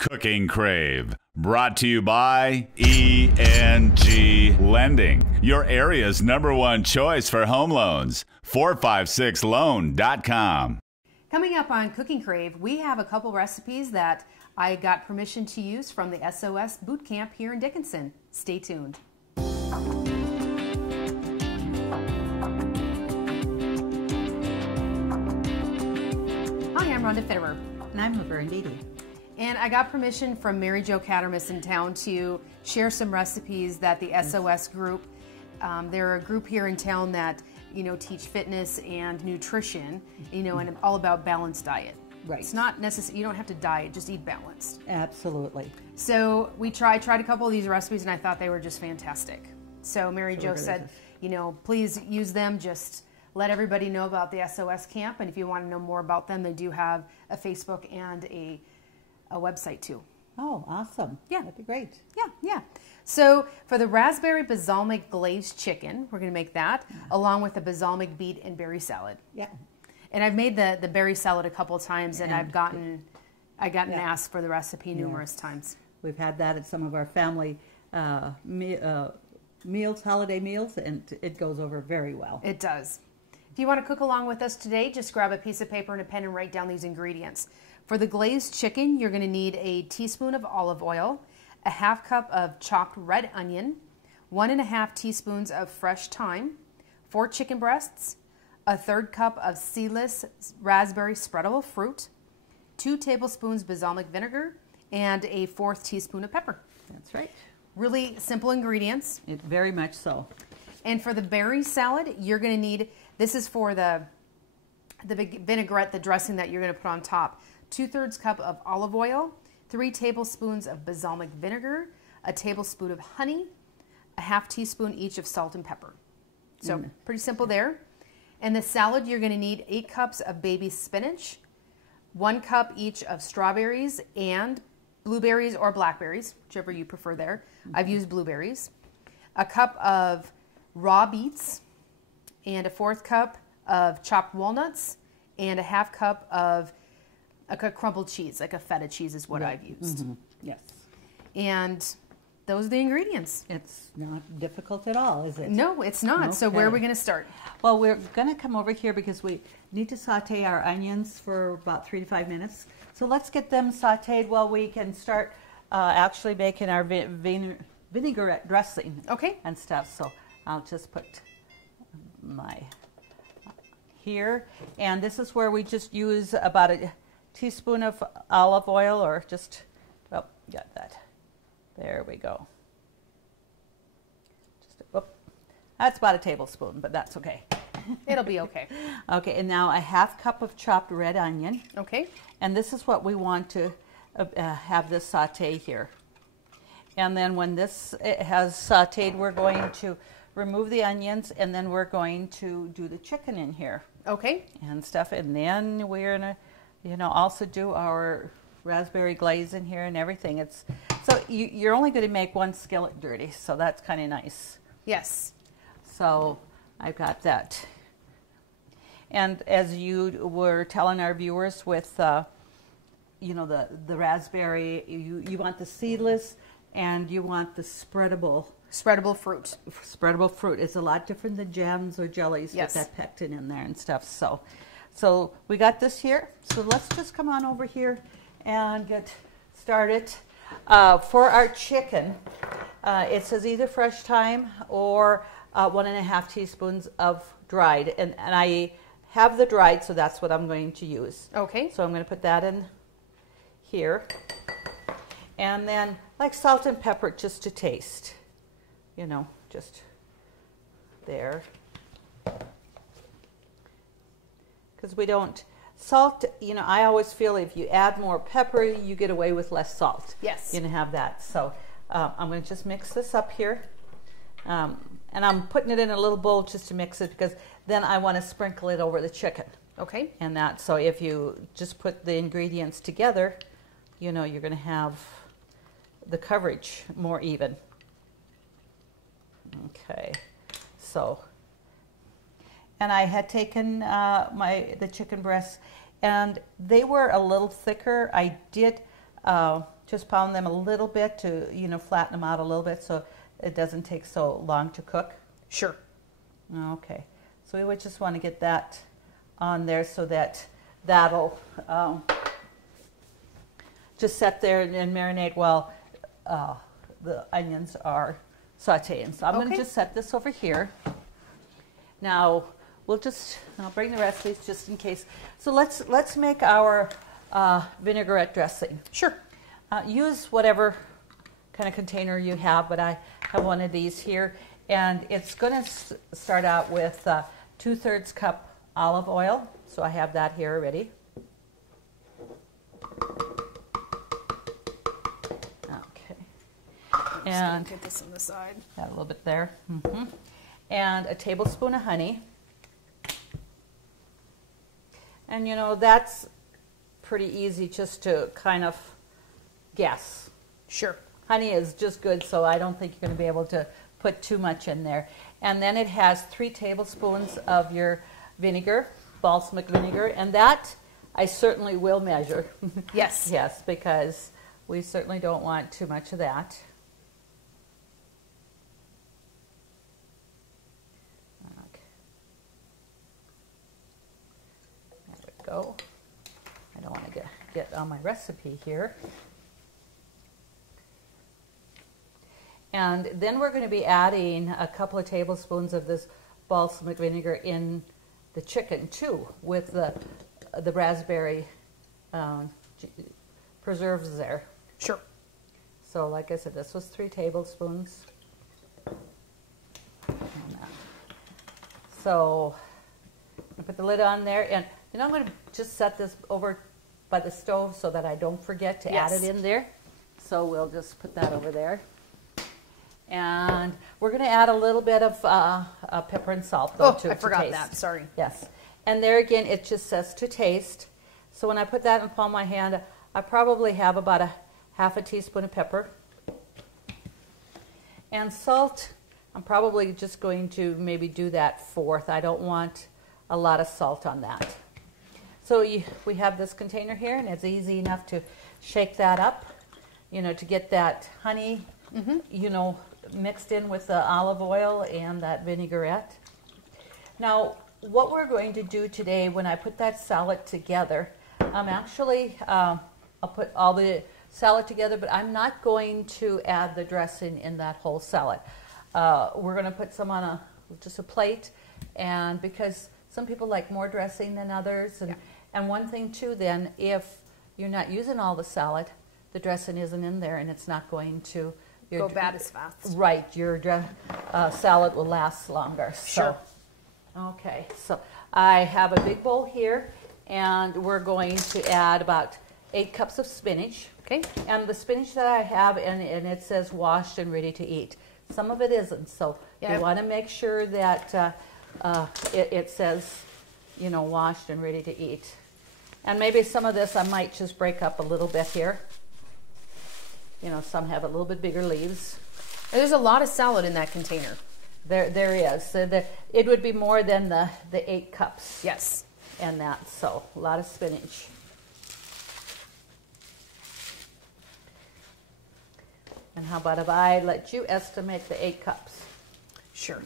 Cooking Crave, brought to you by ENG Lending, your area's #1 choice for home loans. 456loan.com. Coming up on Cooking Crave, we have a couple recipes that I got permission to use from the SOS boot camp here in Dickinson. Stay tuned. Hi, I'm Rhonda Fitterer. And I'm Laverne. And I got permission from Mary Jo Cattermas in town to share some recipes that the SOS group, they're a group here in town that, teach fitness and nutrition, and all about balanced diet. Right. It's not necessary, you don't have to diet, just eat balanced. Absolutely. So we tried a couple of these recipes and I thought they were just fantastic. So Mary Jo said, please use them, just let everybody know about the SOS camp. And if you want to know more about them, they do have a Facebook and a website too. Oh, awesome. Yeah. That'd be great. Yeah. So for the raspberry balsamic glazed chicken, we're going to make that along with the balsamic beet and berry salad. Yeah. And I've made the berry salad a couple of times and I've gotten asked for the recipe numerous times. We've had that at some of our family meals, holiday meals, and it goes over very well. It does. If you want to cook along with us today, just grab a piece of paper and a pen and write down these ingredients. For the glazed chicken, you're going to need a teaspoon of olive oil, a half cup of chopped red onion, 1.5 teaspoons of fresh thyme, 4 chicken breasts, a 1/3 cup of seedless raspberry spreadable fruit, 2 tablespoons balsamic vinegar, and a 1/4 teaspoon of pepper. That's right. Really simple ingredients. Very much so. And for the berry salad, you're going to need, this is for the vinaigrette, the dressing that you're going to put on top. 2/3 cup of olive oil, 3 tablespoons of balsamic vinegar, a tablespoon of honey, a 1/2 teaspoon each of salt and pepper. So pretty simple there. And the salad, you're going to need 8 cups of baby spinach, 1 cup each of strawberries and blueberries or blackberries, whichever you prefer there. I've used blueberries. A cup of raw beets and a 1/4 cup of chopped walnuts and a 1/2 cup of a crumbled cheese, like a feta cheese is what I've used. Yes. And those are the ingredients. It's not difficult at all, is it? No, it's not. Okay. So where are we going to start? Well, we're going to come over here because we need to saute our onions for about 3 to 5 minutes. So let's get them sauteed while we can start actually making our vinaigrette dressing. Okay. And stuff. So I'll just put my here. And this is where we just use about a teaspoon of olive oil, or just, oh, got that. There we go. That's about a tablespoon, but that's okay. It'll be okay. Okay, and now a 1/2 cup of chopped red onion. Okay. And this is what we want to have this saute here. And then when this has sauteed, we're going to remove the onions, and then we're going to do the chicken in here. Okay. And stuff, and then we're gonna, also do our raspberry glaze in here and everything. It's so you're only going to make one skillet dirty, so that's kind of nice. Yes. So I've got that. And as you were telling our viewers with, the raspberry, you want the seedless and you want the spreadable fruit. Spreadable fruit. It's a lot different than jams or jellies with that pectin in there and stuff. So we got this here. So let's just come on over here and get started. For our chicken, it says either fresh thyme or 1.5 teaspoons of dried. And I have the dried, so that's what I'm going to use. Okay. So I'm going to put that in here. And then like salt and pepper just to taste. Just there. Because we don't, salt, I always feel if you add more pepper, you get away with less salt. Yes. You have that. So I'm going to just mix this up here. And I'm putting it in a little bowl just to mix it because then I want to sprinkle it over the chicken. Okay. And that, so if you just put the ingredients together, you're going to have the coverage more even. Okay. So, and I had taken the chicken breasts, and they were a little thicker. I did just pound them a little bit to, you know, flatten them out a little bit so it doesn't take so long to cook? Sure. Okay, so we would just want to get that on there so that that'll just sit there and marinate while the onions are sauteing. So I'm going to just set this over here. Now I'll bring the rest of these just in case. So let's make our vinaigrette dressing. Sure. Use whatever kind of container you have, but I have one of these here, and it's going to start out with 2/3 cup olive oil. So I have that here already. Okay. And get this on the side. Got a little bit there. And a tablespoon of honey. And you know, that's pretty easy just to kind of guess. Sure. Honey is just good, so I don't think you're going to be able to put too much in there. And then it has 3 tablespoons of your vinegar, balsamic vinegar, and that I certainly will measure. Yes. Yes, because we certainly don't want too much of that. Okay. There we go. I don't want to get on my recipe here. And then we're going to be adding a couple of tablespoons of this balsamic vinegar in the chicken too, with the raspberry preserves there. Sure. So like I said, this was 3 tablespoons. So I put the lid on there, and you know, I'm going to just set this over by the stove so that I don't forget to add it in there. So we'll just put that over there. And we're going to add a little bit of pepper and salt, though, I forgot taste. that. Sorry. Yes. And there again, it just says to taste. So when I put that in the palm of my hand, I probably have about a half a teaspoon of pepper. And salt, I'm probably just going to maybe do that 1/4. I don't want a lot of salt on that. So we have this container here, and it's easy enough to shake that up, you know, to get that honey, you know, mixed in with the olive oil and that vinaigrette. Now, what we're going to do today, when I put that salad together, I'll put all the salad together, but I'm not going to add the dressing in that whole salad. We're going to put some on just a plate, and because some people like more dressing than others, and one thing too, then, if you're not using all the salad, the dressing isn't in there, and it's not going to go bad as fast. Right, your salad will last longer. Sure. So, okay, so I have a big bowl here, and we're going to add about 8 cups of spinach. Okay. And the spinach that I have, and it says washed and ready to eat. Some of it isn't, so you want to make sure that it says, you know, washed and ready to eat. And maybe some of this I might just break up a little bit here. You know, some have a little bit bigger leaves. And there's a lot of salad in that container. There is. So it would be more than the 8 cups. Yes. And that, so a lot of spinach. And how about if I let you estimate the 8 cups? Sure.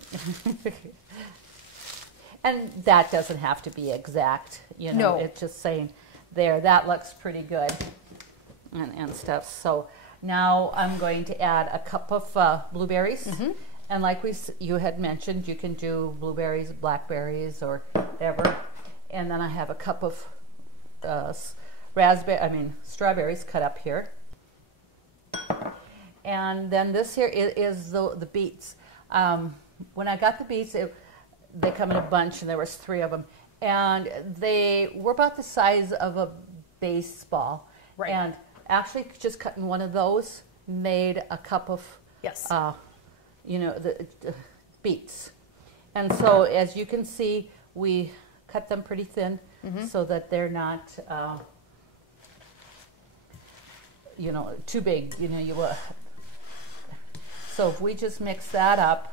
And that doesn't have to be exact, you know. No. It's just saying there, that looks pretty good and stuff. So now I'm going to add a cup of blueberries. And like you had mentioned, you can do blueberries, blackberries, or whatever. And then I have a cup of strawberries cut up here. And then this here is the beets. When I got the beets, they come in a bunch, and there was 3 of them. And they were about the size of a baseball. Right. And actually just cutting one of those made a cup of, you know, the beets. And so as you can see, we cut them pretty thin so that they're not, you know, too big. You know, so if we just mix that up,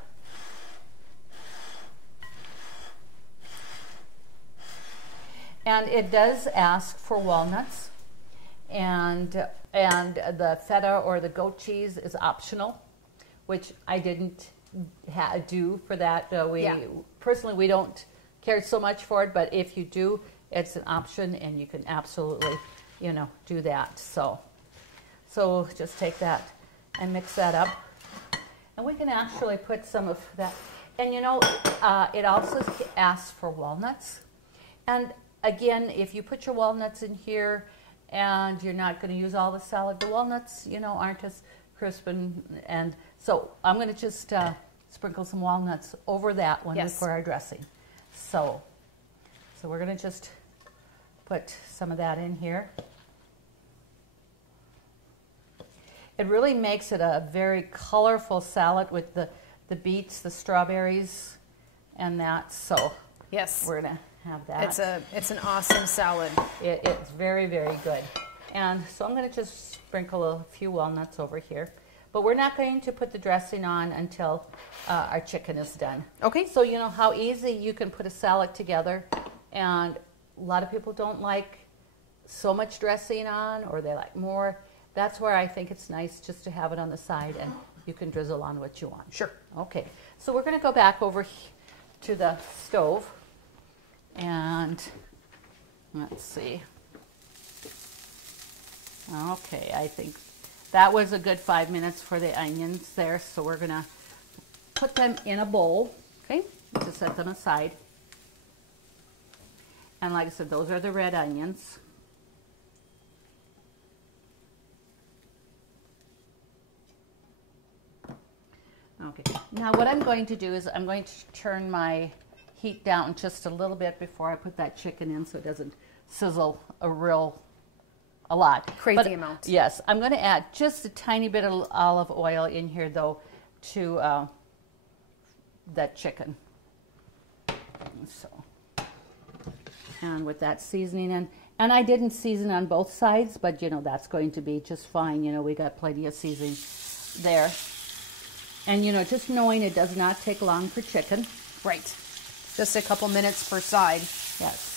and it does ask for walnuts, and the feta or the goat cheese is optional, which I didn't do for that. Personally, we don't care so much for it, but if you do, it's an option, and you can absolutely, do that. So just take that and mix that up, and we can actually put some of that. And it also asks for walnuts. And again, if you put your walnuts in here and you're not going to use all the salad, the walnuts, aren't as crisp. And so I'm going to just sprinkle some walnuts over that one for our dressing. So we're going to just put some of that in here. It really makes it a very colorful salad with the beets, the strawberries, and that. So yes, we're gonna have that. It's an awesome salad. It's very, very good. And so I'm gonna just sprinkle a few walnuts over here. But we're not going to put the dressing on until our chicken is done. Okay. So you know how easy you can put a salad together, and a lot of people don't like so much dressing on, or they like more. That's where I think it's nice just to have it on the side, and you can drizzle on what you want. Sure. Okay, so we're going to go back over to the stove, and let's see. Okay, I think that was a good 5 minutes for the onions there, so we're going to put them in a bowl, okay, to set them aside. And like I said, those are the red onions. Okay, now what I'm going to do is I'm going to turn my heat down just a little bit before I put that chicken in, so it doesn't sizzle a lot. Crazy amount. Yes, I'm going to add just a tiny bit of olive oil in here though to that chicken. And with that seasoning in, and I didn't season on both sides, but that's going to be just fine. We got plenty of seasoning there. And just knowing it does not take long for chicken. Right. Just a couple minutes per side. Yes.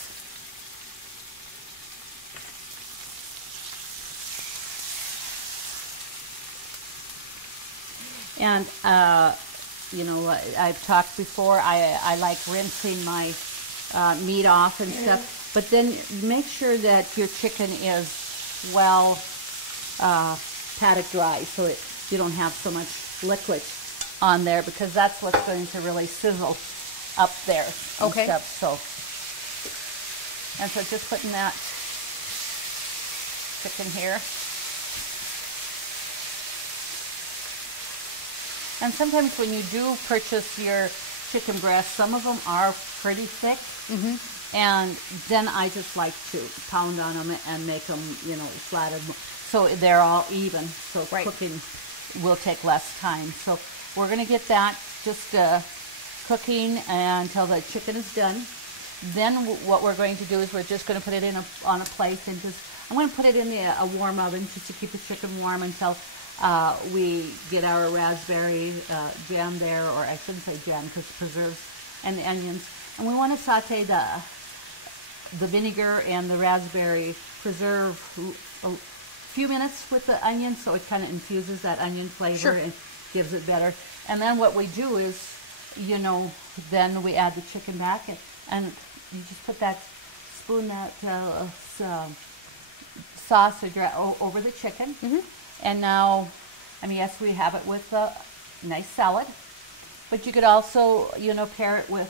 And, I've talked before, I like rinsing my meat off and stuff. But then make sure that your chicken is well paddock dry, so you don't have so much liquid on there, because that's what's going to really sizzle up there. Okay. And stuff. So just putting that chicken here. And sometimes when you do purchase your chicken breasts, some of them are pretty thick. Mm-hmm. And then I just like to pound on them and make them, flatter, so they're all even. So cooking will take less time. So we're going to get that just cooking until the chicken is done. Then what we're going to do is we're just going to put it on a plate, and I'm going to put it in a warm oven just to keep the chicken warm until we get our raspberry jam there, or I shouldn't say jam because preserves, and the onions. And we want to saute the vinegar and the raspberry preserve a few minutes with the onion, so it kind of infuses that onion flavor and gives it better. And then what we do is, then we add the chicken back, and you just put that spoon, that sauce over the chicken. Mm-hmm. And now, yes, we have it with a nice salad, but you could also, pair it with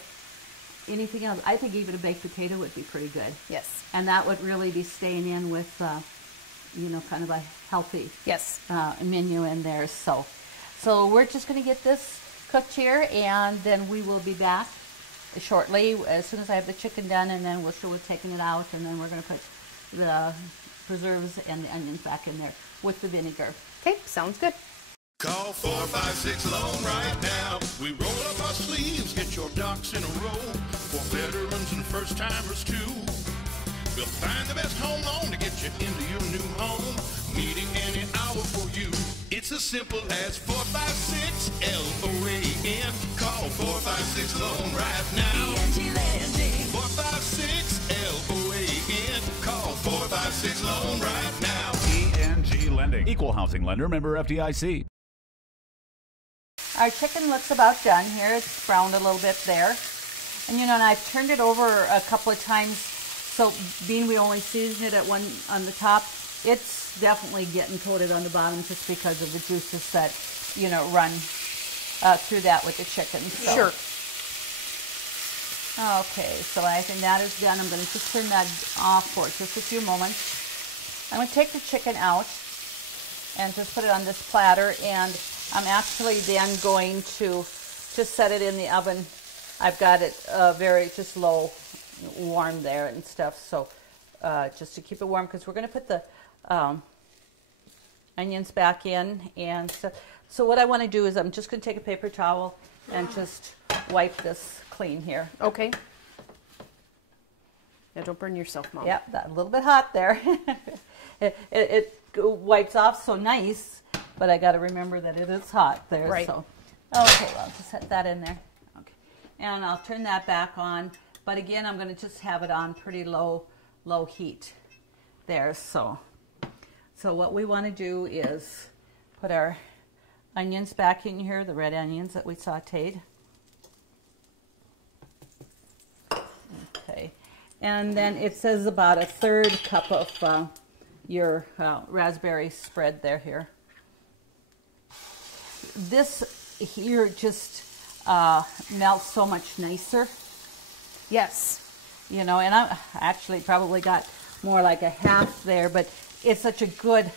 anything else. I think even a baked potato would be pretty good. Yes. And that would really be staying in with, kind of a healthy menu in there. So we're just going to get this cooked here, and then we will be back shortly as soon as I have the chicken done, and then we're taking it out, and then we're going to put the preserves and the onions back in there with the vinegar. Okay, sounds good. Call 456 Loan right now. We roll up our sleeves, get your ducks in a row. For veterans and first timers too. We'll find the best home loan to get you into your new home. Meeting any hour for you. It's as simple as 456 LOAN. Call 456 Loan right now. 456 LOAN. Call 456 Loan right now. Dressing. Equal housing lender, member FDIC. Our chicken looks about done here. It's browned a little bit there. And and I've turned it over a couple of times. So being we only season it at one on the top, it's definitely getting coated on the bottom just because of the juices that, run through that with the chicken. So. Sure. Okay, so I think that is done. I'm going to just turn that off for just a few moments. I'm going to take the chicken out and just put it on this platter, and I'm actually then going to just set it in the oven. I've got it very just low warm there and stuff, so just to keep it warm, because we're going to put the onions back in. And so what I want to do is I'm just going to take a paper towel and just wipe this clean here. Okay. Yeah, don't burn yourself, Mom. Yep, that's a little bit hot there. it wipes off so nice, but I got to remember that it is hot there. Right. So, okay, well, I'll just set that in there. Okay, and I'll turn that back on. But again, I'm going to just have it on pretty low heat there. So what we want to do is put our onions back in here, the red onions that we sauteed. Okay, and then it says about a third cup of your raspberry spread here. This here just melts so much nicer. Yes. And I actually probably got more like a half there, but it's such a good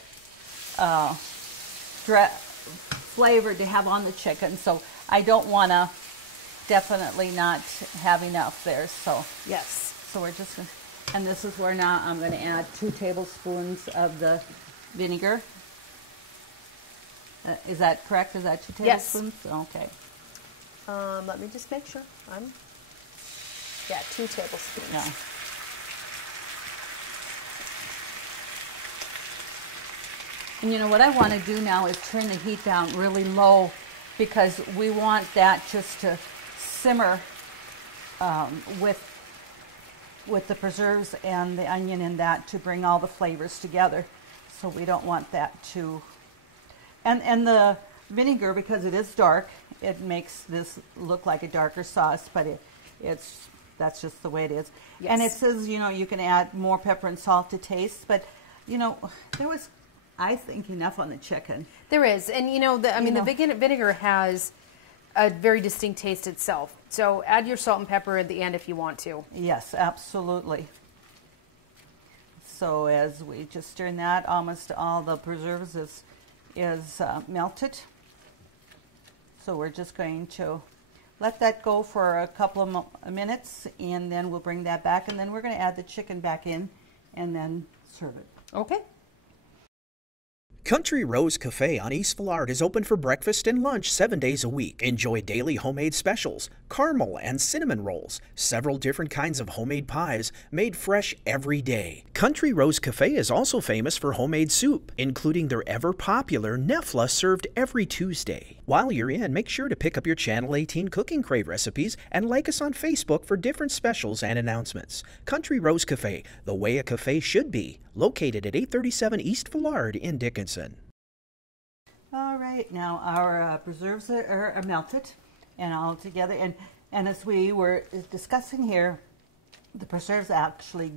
flavor to have on the chicken, so I don't want to definitely not have enough there. So Yes. So we're just going to, and this is where now I'm going to add 2 tablespoons of the vinegar. Is that correct? Is that 2 tablespoons? Yes. Okay. Let me just make sure. 2 tablespoons. Yeah. And what I want to do now is turn the heat down really low, because we want that just to simmer with the preserves and the onion in that to bring all the flavors together. So we don't want that to... And the vinegar, because it is dark, it makes this look like a darker sauce, but that's just the way it is. Yes. And it says, you can add more pepper and salt to taste, but, there was, I think, enough on the chicken. There is. And, the vinegar has a very distinct taste itself. So add your salt and pepper at the end if you want to. Yes, absolutely. So as we just stir that, almost all the preserves is melted. So we're just going to let that go for a couple of minutes, and then we'll bring that back, and then we're going to add the chicken back in and then serve it. Okay. Country Rose Cafe on East Villard is open for breakfast and lunch 7 days a week. Enjoy daily homemade specials, caramel and cinnamon rolls, several different kinds of homemade pies made fresh every day. Country Rose Cafe is also famous for homemade soup, including their ever-popular Nefla served every Tuesday. While you're in, make sure to pick up your Channel 18 Cooking Crave recipes and like us on Facebook for different specials and announcements. Country Rose Cafe, the way a cafe should be, located at 837 East Villard in Dickinson. All right, now our preserves are melted and all together. And as we were discussing here, the preserves actually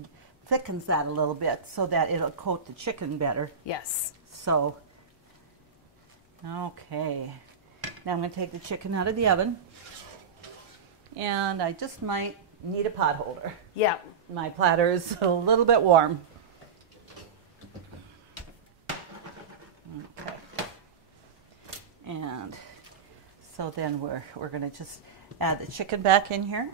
thickens that a little bit so that it'll coat the chicken better. Yes. So, okay. Now I'm going to take the chicken out of the oven. And I just might need a pot holder. Yeah. My platter is a little bit warm. Okay. And so then we're going to just add the chicken back in here.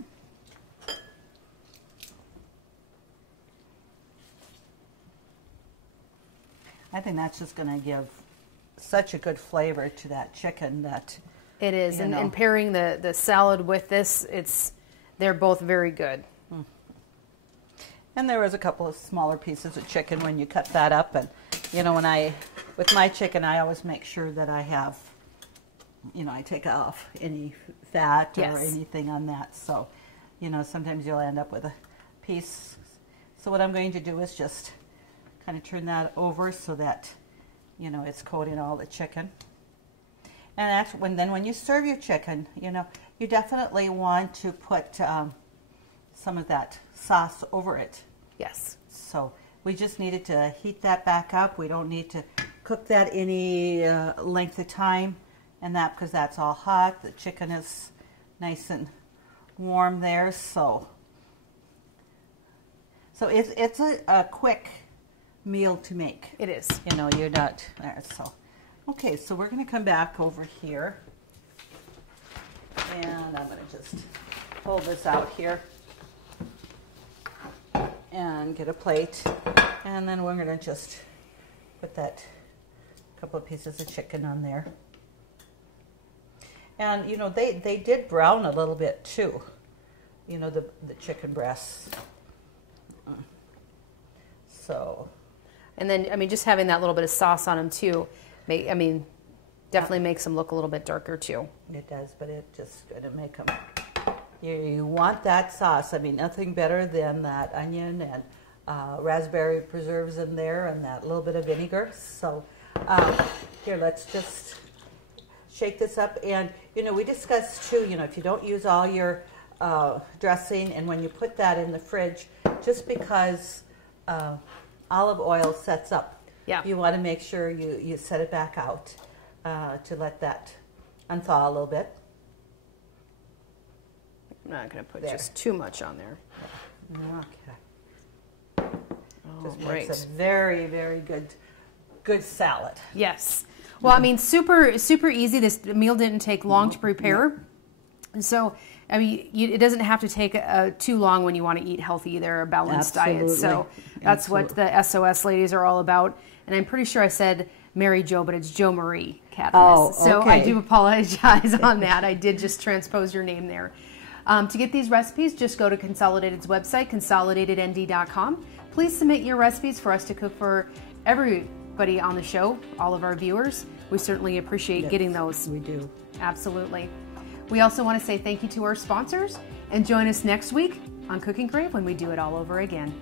I think that's just going to give such a good flavor to that chicken that it is. And pairing the salad with this, they're both very good. And there was a couple of smaller pieces of chicken when you cut that up. And, with my chicken, I always make sure that I have, I take off any fat or anything on that. So, sometimes you'll end up with a piece. So what I'm going to do is just kind of turn that over so that you know, it's coating all the chicken. And actually, when you serve your chicken, you know, you definitely want to put some of that sauce over it. Yes. So we just needed to heat that back up. We don't need to cook that any length of time, and that because that's all hot. The chicken is nice and warm there, so it's a quick meal to make. It is. You know, you're not there. So okay, so we're going to come back over here, and I'm going to just pull this out here and get a plate, and then we're going to just put that couple of pieces of chicken on there. And you know, they did brown a little bit too, you know, the chicken breasts. So, and then I mean, just having that little bit of sauce on them too, definitely makes them look a little bit darker too. It does, but it just going to make them. You want that sauce. I mean, nothing better than that onion and raspberry preserves in there, and that little bit of vinegar. So here, let's just shake this up. And you know, we discussed too, you know, if you don't use all your dressing, and when you put that in the fridge, just because olive oil sets up, you want to make sure you set it back out to let that unthaw a little bit. I'm not going to put just too much on there. Okay. Just makes a very, very good salad. Yes. Well, I mean, super easy. This meal didn't take long to prepare. So, I mean, it doesn't have to take too long when you want to eat healthy either, a balanced diet. So that's what the SOS ladies are all about. And I'm pretty sure I said Mary Jo, but it's Jo Marie Cadmus. Oh, okay. So I do apologize on that. I did just transpose your name there. To get these recipes, just go to Consolidated's website, consolidatednd.com. Please submit your recipes for us to cook for everybody on the show, all of our viewers. We certainly appreciate getting those. We do. Absolutely. We also want to say thank you to our sponsors, and join us next week on Cooking Crave when we do it all over again.